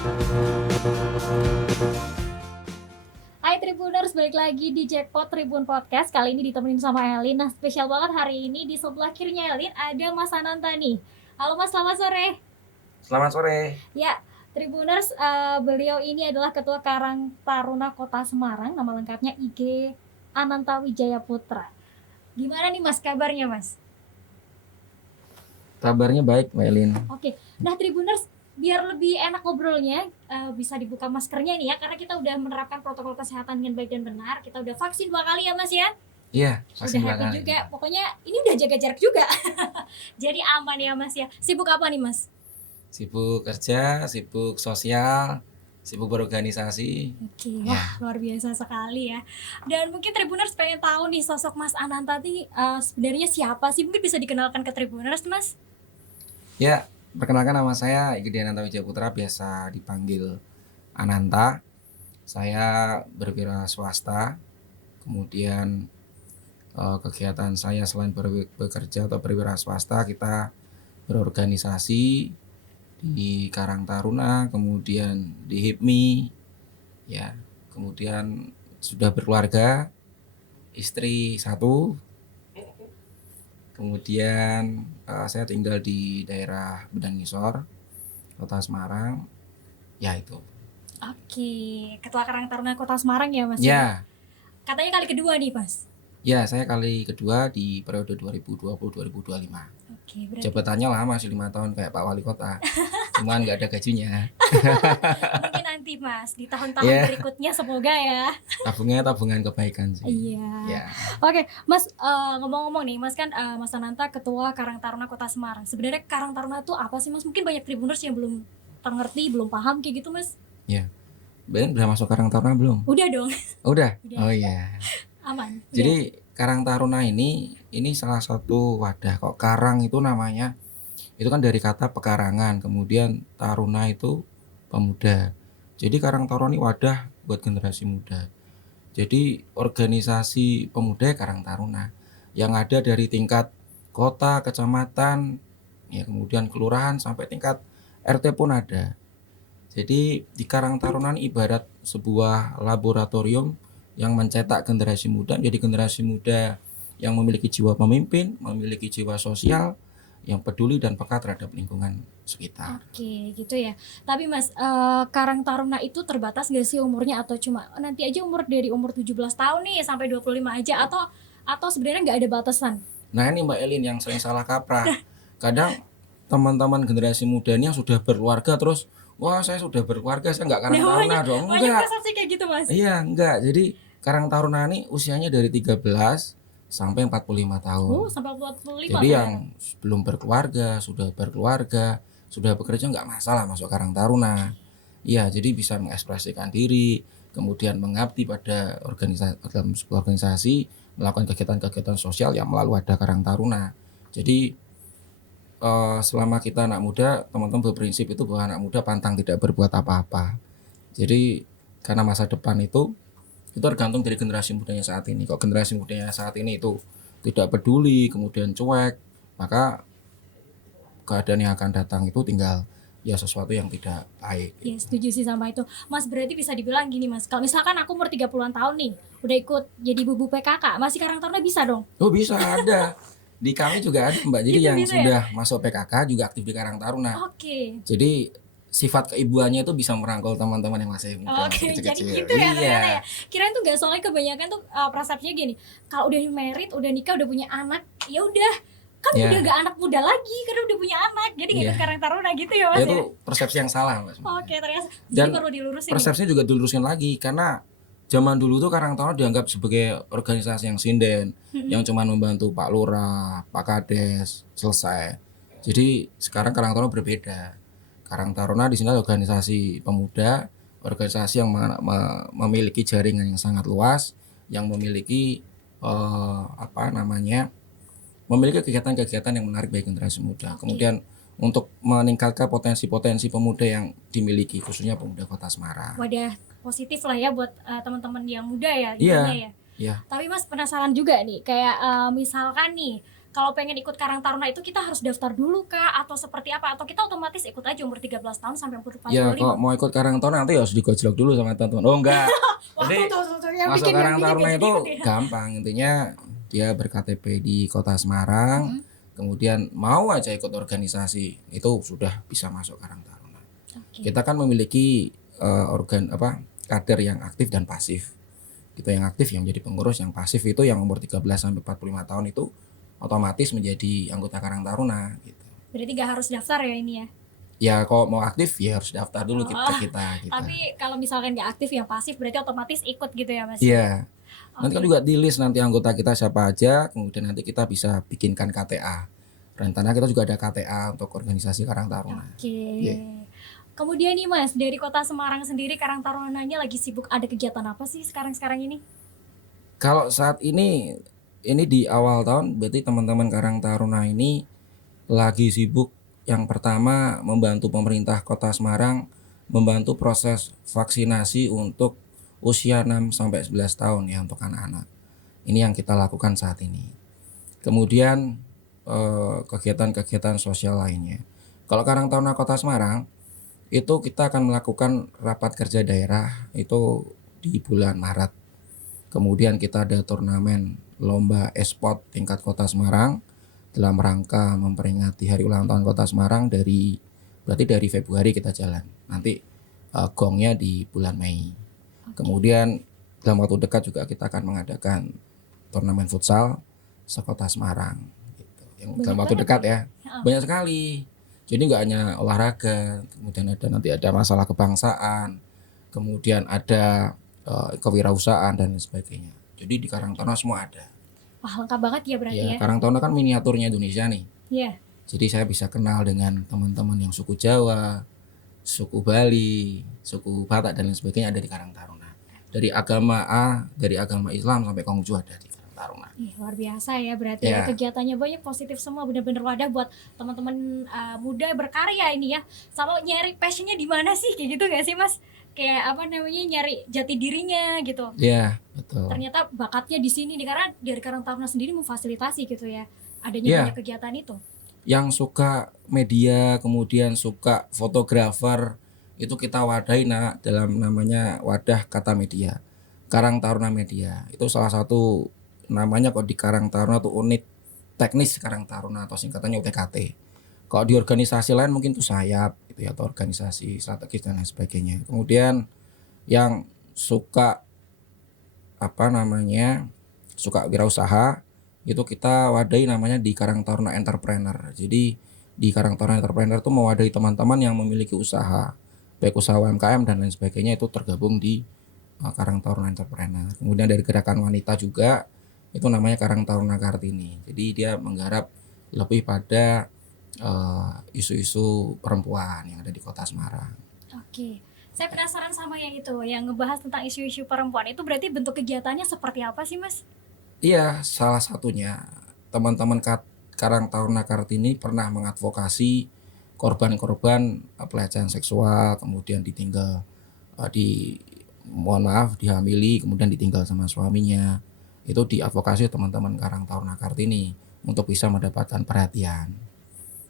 Hai Tribuners, balik lagi di Jackpot Tribun Podcast. Kali ini ditemenin sama Elin. Nah, spesial banget hari ini di sebelah kirinya Elin ada Mas Ananta nih. Halo Mas, selamat sore. Selamat sore. Ya, Tribuners, beliau ini adalah Ketua Karang Taruna Kota Semarang. Nama lengkapnya IG Ananta Wijaya Putra. Gimana nih Mas kabarnya Mas? Kabarnya baik, Mbak Elin. Oke, nah Tribuners, biar lebih enak ngobrolnya, bisa dibuka maskernya nih ya, karena kita udah menerapkan protokol kesehatan dengan baik dan benar. Kita udah vaksin 2 kali ya Mas ya. Iya, Udah happy juga. Pokoknya ini udah jaga jarak juga. Jadi aman ya Mas ya. Sibuk apa nih Mas? Sibuk kerja, sibuk sosial, sibuk berorganisasi. Oke, wah luar biasa sekali ya. Dan mungkin Tribuners pengen tahu nih sosok Mas Ananta nih sebenarnya siapa sih? Mungkin bisa dikenalkan ke Tribuners Mas? Ya, perkenalkan nama saya IG Ananta Wijaya Putra, biasa dipanggil Ananta. Saya berwira swasta. Kemudian kegiatan saya selain bekerja atau berwira swasta, kita berorganisasi di Karang Taruna, kemudian di HIPMI, ya, kemudian sudah berkeluarga, istri 1, kemudian saya tinggal di daerah Bedangisor, Kota Semarang, ya itu. Oke, Ketua Karang Taruna Kota Semarang ya Mas? Ya, Katanya kali kedua nih Mas. ya saya kali kedua di periode 2020-2025. Oke, berarti Jabatannya lama, masih 5 tahun kayak Pak Wali Kota, cuman nggak ada gajinya. mungkin nanti Mas di tahun-tahun berikutnya semoga ya. Tabungan kebaikan sih. Iya. Ya. Oke, Mas, ngomong-ngomong nih, Mas kan Mas Ananta Ketua Karang Taruna Kota Semarang. Sebenarnya Karang Taruna itu apa sih Mas? Mungkin banyak Tribuners yang belum ngerti, belum paham kayak gitu Mas. Ya. Ben udah masuk Karang Taruna belum? Udah dong. Udah. Udah. Oh iya. Aman. Jadi Karang Taruna ini salah satu wadah. Kok karang itu namanya, itu kan dari kata pekarangan, kemudian taruna itu pemuda. Jadi Karang Taruna ini wadah buat generasi muda. Jadi organisasi pemuda Karang Taruna yang ada dari tingkat kota, kecamatan, ya kemudian kelurahan sampai tingkat RT pun ada. Jadi di Karang Taruna ini ibarat sebuah laboratorium yang mencetak generasi muda, jadi generasi muda yang memiliki jiwa pemimpin, memiliki jiwa sosial, yang peduli dan peka terhadap lingkungan sekitar. Oke, gitu ya. Tapi Mas, Karang Taruna itu terbatas gak sih umurnya, atau cuma nanti aja dari umur 17 tahun nih sampai 25 aja, atau sebenarnya nggak ada batasan? Nah ini Mbak Elin yang sering salah kaprah. Kadang teman-teman generasi muda ini yang sudah berkeluarga terus, wah saya sudah berkeluarga, saya nggak Karang Taruna dong. Banyak Enggak. persepsi kayak gitu Mas. Iya, enggak. Jadi Karang Taruna ini usianya dari 13 sampai 45 tahun. Sampai 45. Jadi yang belum berkeluarga, sudah berkeluarga, sudah bekerja nggak masalah masuk Karang Taruna. Iya, jadi bisa mengekspresikan diri, kemudian mengabdi pada dalam sebuah organisasi, melakukan kegiatan-kegiatan sosial yang melalui wadah Karang Taruna. Jadi selama kita anak muda, teman-teman berprinsip itu bahwa anak muda pantang tidak berbuat apa-apa. Jadi karena masa depan itu tergantung dari generasi mudanya saat ini. Kalau generasi mudanya saat ini itu tidak peduli, kemudian cuek, maka keadaan yang akan datang itu tinggal ya sesuatu yang tidak baik. Ya setuju sih sama itu Mas. Berarti bisa dibilang gini Mas, kalau misalkan aku umur 30-an tahun nih udah ikut jadi bubu PKK, masih Karang Taruna bisa dong? Oh bisa, ada. Di kami juga ada Mbak, jadi Gitu, yang bisa sudah masuk PKK juga aktif di Karang Taruna. Oke. Jadi sifat keibuannya itu bisa merangkul teman-teman yang masih muda, Oke, jadi kecil-kecil. gitu ya ternyata ya. Kirain tuh gak, soalnya kebanyakan tuh persepsinya gini, kalau udah married, udah nikah, udah punya anak, ya udah kan udah gak anak muda lagi karena udah punya anak, jadi gak ikut Karang Taruna gitu ya Mas. Itu persepsi yang salah Mas. Oke, ternyata jadi Dan perlu dilurusin. persepsinya juga diluruskan lagi, karena zaman dulu tuh Karang Taruna dianggap sebagai organisasi yang sinden, yang cuma membantu Pak Lurah, Pak Kades, selesai. Jadi sekarang Karang Taruna berbeda. Karang Taruna di sini organisasi pemuda, organisasi yang memiliki jaringan yang sangat luas, yang memiliki memiliki kegiatan-kegiatan yang menarik bagi generasi muda. Kemudian untuk meningkatkan potensi-potensi pemuda yang dimiliki, khususnya pemuda Kota Semarang. Wadah positif lah ya buat teman-teman yang muda ya. Iya. Tapi Mas penasaran juga nih, kayak misalkan nih kalau pengen ikut Karang Taruna itu kita harus daftar dulu kah atau seperti apa, atau kita otomatis ikut aja umur 13 tahun sampai umur Ya, kalau 45? mau ikut Karang Taruna nanti harus digojlok dulu sama teman-teman. Oh enggak. Wah, Jadi tuh, yang masuk bikin Karang gak Taruna jadi itu ikut ya. gampang. Intinya dia berKTP di Kota Semarang, kemudian mau aja ikut organisasi, itu sudah bisa masuk Karang Taruna. Oke. Kita kan memiliki kader yang aktif dan pasif. Kita yang aktif yang menjadi pengurus, yang pasif itu yang umur 13 sampai 45 tahun itu otomatis menjadi anggota Karang Taruna gitu. Berarti gak harus daftar ya ini ya? Ya kalau mau aktif ya harus daftar dulu ke Oh, kita. Tapi kalau misalkan gak aktif yang pasif berarti otomatis ikut gitu ya Mas? Iya. Nanti kan Oke. juga di list nanti anggota kita siapa aja, kemudian nanti kita bisa bikinkan KTA. Rencana kita juga ada KTA untuk organisasi Karang Taruna. Oke. Iya. Kemudian nih Mas, dari Kota Semarang sendiri Karang Tarunanya lagi sibuk ada kegiatan apa sih sekarang ini? Kalau saat ini di awal tahun berarti teman-teman Karang Taruna ini lagi sibuk yang pertama membantu pemerintah Kota Semarang membantu proses vaksinasi untuk usia 6 sampai 11 tahun ya untuk anak-anak. Ini yang kita lakukan saat ini. Kemudian kegiatan-kegiatan sosial lainnya. Kalau Karang Taruna Kota Semarang itu kita akan melakukan rapat kerja daerah itu di bulan Maret. Kemudian kita ada turnamen lomba e-sport tingkat Kota Semarang dalam rangka memperingati Hari Ulang Tahun Kota Semarang berarti dari Februari kita jalan. Nanti gongnya di bulan Mei. Kemudian dalam waktu dekat juga kita akan mengadakan turnamen futsal se-Kota Semarang gitu. Yang dalam waktu dekat ya. Banyak sekali. Jadi nggak hanya olahraga, kemudian nanti ada masalah kebangsaan, kemudian ada kewirausahaan dan sebagainya. Jadi di Karang Taruna semua ada. Wah, lengkap banget ya berarti ya? Karang Taruna kan miniaturnya Indonesia nih. Iya. Jadi saya bisa kenal dengan teman-teman yang suku Jawa, suku Bali, suku Batak dan lain sebagainya ada di Karang Taruna. Dari agama dari agama Islam sampai Konghucu ada di Karang Taruna. Luar biasa ya berarti ya. Kegiatannya banyak, positif semua, bener-bener wadah buat teman-teman muda berkarya ini ya. Sama nyari passionnya di mana sih, kayak gitu gak sih Mas? Kayak nyari jati dirinya gitu. Iya, betul. Ternyata bakatnya di sini nih, karena dari Karang Taruna sendiri memfasilitasi gitu ya adanya banyak kegiatan itu. Yang suka media, kemudian suka fotografer, itu kita wadahi dalam namanya wadah kata media. Karang Taruna Media. Itu salah satu namanya kok di Karang Taruna tuh unit teknis Karang Taruna atau singkatannya UTKT. Kalau di organisasi lain mungkin tuh sayap gitu ya, atau organisasi strategis dan lain sebagainya. Kemudian yang suka suka wirausaha itu kita wadahi namanya di Karang Taruna Entrepreneur. Jadi di Karang Taruna Entrepreneur itu mewadahi teman-teman yang memiliki usaha, baik usaha UMKM dan lain sebagainya itu tergabung di Karang Taruna Entrepreneur. Kemudian dari gerakan wanita juga itu namanya Karang Taruna Kartini. Jadi dia menggarap lebih pada isu-isu perempuan yang ada di Kota Semarang. Oke. Saya penasaran sama yang itu, yang ngebahas tentang isu-isu perempuan. Itu berarti bentuk kegiatannya seperti apa sih Mas? Iya, salah satunya teman-teman Karang Taruna Kartini pernah mengadvokasi korban-korban pelecehan seksual, kemudian ditinggal dihamili, kemudian ditinggal sama suaminya. Itu diadvokasi teman-teman Karang Taruna Kartini untuk bisa mendapatkan perhatian.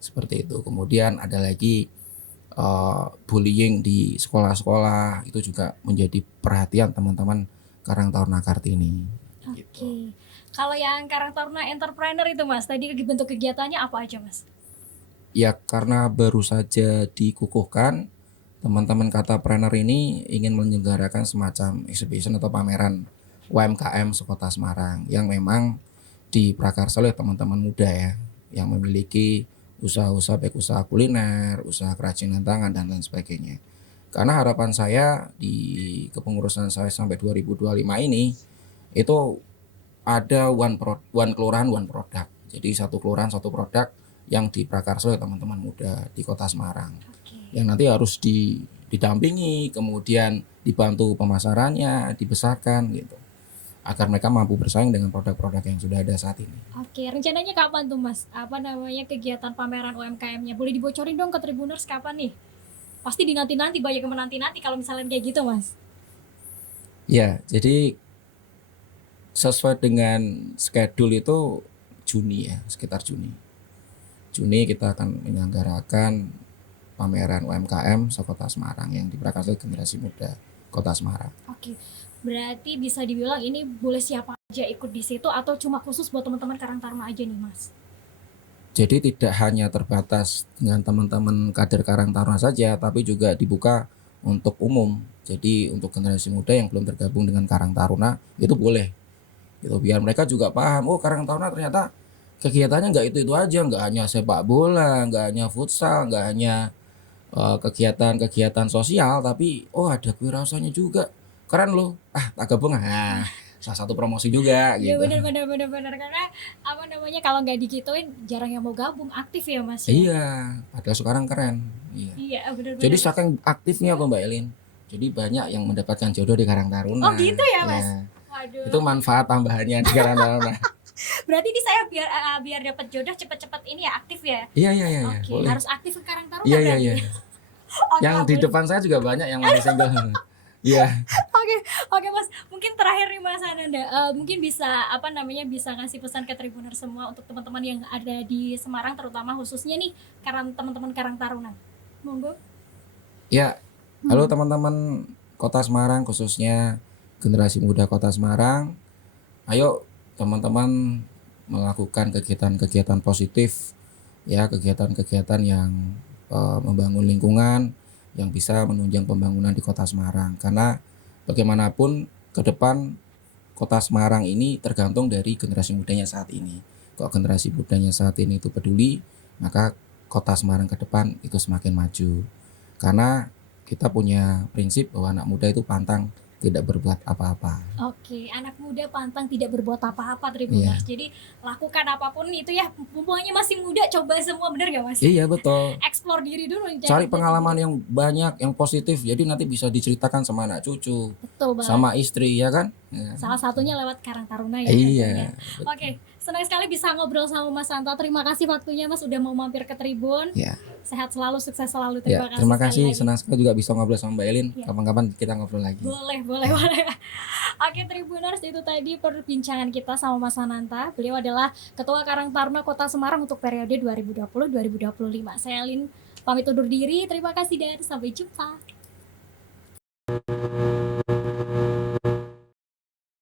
Seperti itu. Kemudian ada lagi bullying di sekolah-sekolah, itu juga menjadi perhatian teman-teman Karang Taruna Kartini. Oke. Kalau yang Karang Taruna Entrepreneur itu Mas, tadi bentuk kegiatannya apa aja Mas? Ya karena baru saja dikukuhkan, teman-teman Kartapreneur ini ingin menyelenggarakan semacam exhibition atau pameran UMKM sekota Semarang yang memang diprakarsa oleh teman-teman muda ya, yang memiliki usaha-usaha baik usaha kuliner, usaha kerajinan tangan dan lain sebagainya. Karena harapan saya di kepengurusan saya sampai 2025 ini itu ada one kelurahan one product. Jadi satu kelurahan satu produk yang diprakarsa oleh teman-teman muda di Kota Semarang. Yang nanti harus didampingi, kemudian dibantu pemasarannya, dibesarkan gitu. Agar mereka mampu bersaing dengan produk-produk yang sudah ada saat ini. Oke, rencananya kapan tuh Mas? Kegiatan pameran UMKM-nya? Boleh dibocorin dong ke Tribuners kapan nih? Pasti dinanti-nanti, banyak yang menanti-nanti kalau misalnya kayak gitu Mas. Ya, jadi sesuai dengan schedule itu Juni ya, sekitar Juni. Juni kita akan menyelenggarakan pameran UMKM se-Kota Semarang yang diprakarsai generasi muda Kota Semarang. Oke. Berarti bisa dibilang ini boleh siapa aja ikut di situ atau cuma khusus buat teman-teman Karang Taruna aja nih, Mas? Jadi tidak hanya terbatas dengan teman-teman kader Karang Taruna saja, tapi juga dibuka untuk umum. Jadi untuk generasi muda yang belum tergabung dengan Karang Taruna itu boleh. Gitu, biar mereka juga paham, oh Karang Taruna ternyata kegiatannya nggak itu aja, nggak hanya sepak bola, nggak hanya futsal, nggak hanya kegiatan-kegiatan sosial, tapi oh ada kewirausahaannya juga. Keren loh. Ah, tak gabung. Nah, salah satu promosi juga Iya gitu. benar karena apa namanya kalau nggak digituin jarang yang mau gabung aktif ya Mas ya. Iya, padahal sekarang keren. Iya. Iya benar. Jadi saking aktifnya kok Mbak Elin. Jadi banyak yang mendapatkan jodoh di Karang Taruna. Oh gitu ya Mas. Ya. Waduh. Itu manfaat tambahannya di Karang Taruna. Berarti ini saya biar dapat jodoh cepet-cepet ini ya aktif ya. Iya. Oke, Boleh. harus aktif ke Karang Taruna Iya. berarti. Oke, Yang di depan saya juga banyak yang masih single. Iya. Oke Mas, mungkin terakhir nih Mas Ananda, mungkin bisa apa namanya bisa ngasih pesan ke Tribuners semua untuk teman-teman yang ada di Semarang terutama khususnya nih teman-teman Karang Taruna. Monggo. Ya, halo teman-teman Kota Semarang, khususnya generasi muda Kota Semarang. Ayo teman-teman melakukan kegiatan-kegiatan positif, ya kegiatan-kegiatan yang membangun lingkungan, yang bisa menunjang pembangunan di Kota Semarang. Karena bagaimanapun ke depan Kota Semarang ini tergantung dari generasi mudanya saat ini. Kalau generasi mudanya saat ini itu peduli, maka Kota Semarang ke depan itu semakin maju. Karena kita punya prinsip bahwa anak muda itu pantang tidak berbuat apa-apa. Oke, anak muda pantang tidak berbuat apa-apa Tribuners. Jadi lakukan apapun itu ya, mumpungnya masih muda, coba semua, bener gak Mas? Iya betul. Explore diri dulu. Cari pengalaman yang banyak, yang positif. Jadi nanti bisa diceritakan sama anak cucu, Betul banget. sama istri, ya kan? Ya. Salah satunya lewat Karang Taruna ya. Iya. Oke, senang sekali bisa ngobrol sama Mas Santo. Terima kasih waktunya Mas udah mau mampir ke Tribun. Ya. Sehat selalu, sukses selalu. Ya, terima kasih. Senang sekali juga bisa ngobrol sama Mbak Elin. Ya. Kapan-kapan kita ngobrol lagi. Boleh. Oke Tribuners, itu tadi perbincangan kita sama Mas Ananta. Beliau adalah Ketua Karang Taruna Kota Semarang untuk periode 2020-2025. Saya Elin pamit undur diri. Terima kasih dan sampai jumpa.